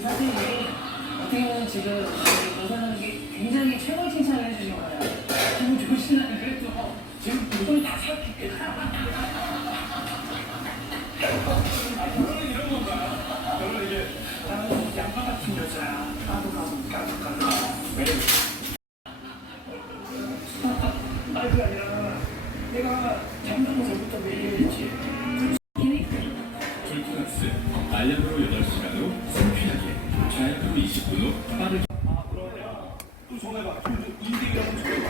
사실 이게 어떻게 보면 지금 노사는 게 굉장히 최고 칭찬을 해주신 거예요. 기분 좋으시나요? 그래도 지금 눈이 다 삭히게. 결혼은 이런 건가요? 결혼 이게 나는 양파 같은 여자야. 나도 가서 까도 까도. 아니 그게 아니라 내가 잠들고 전부터 매일 했지. 29요. 하나를 아 그러면 또 전해봐. 인생이라고 전해봐.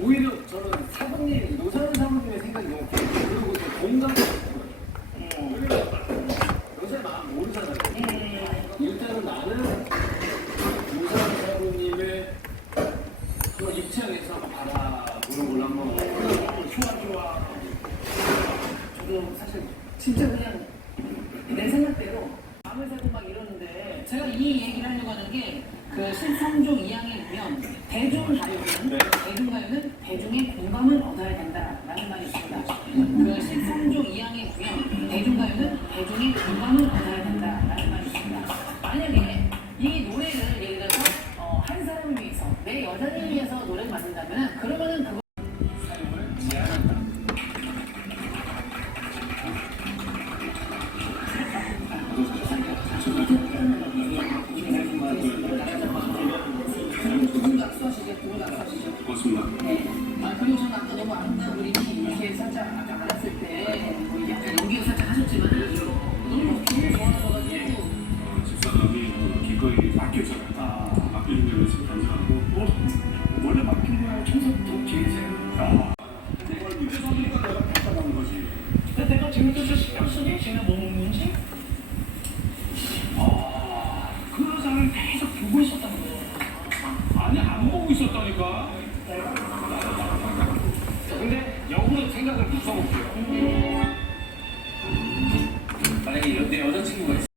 오히려 저는 사부님 노사연 사부님의 생각이 너무 깊어요. 그리고 또 공감도 깊어요. 어. 요새 마음 모르잖아요. 음. 일단은 나는 노사연 사부님의 그 입장에서 한번 바라보는 걸 한번 좋아 좋아. 저도 사실 진짜 그냥 내 생각대로 마음을 살고 막 이런 제가 이 얘기를 하려고 하는 게그 13조 2항에 보면 대중가요는 대중가요는 대중의 공감을 얻어야 된다라는 말이 있습니다. 그 13조 2항에 보면 대중가요는 대중의 공감을 얻어야 된다라는 말이 있습니다. 만약에 이 노래를 예를 들어서 어, 한 사람을 위해서 내 여자를 위해서 노래를 만든다면 그러면은 그거 고맙습니다 네. 아, 그리고 저는 아까 너무 아름다운 그림이 이렇게 살짝 아까 알았을 때뭐 약간 연기를 살짝 하셨지만 너무 너무 좋아하셔가지고 집사람이 그 기꺼이 아, 맡기는 지금 감사하고 어? 원래 맡긴 거야 청소부터 제일 야 내가 유재석이니까 내가 받아가는 거지 근데 내가 지금까지 신경 쓰니? 제가 뭐 먹는지? 아, 그 여자를 계속 보고 있었다는 거야. 아니, 안 보고 있었다니까. 근데 역으로 생각을 붙여볼게요. 만약에 여- 내 여자친구가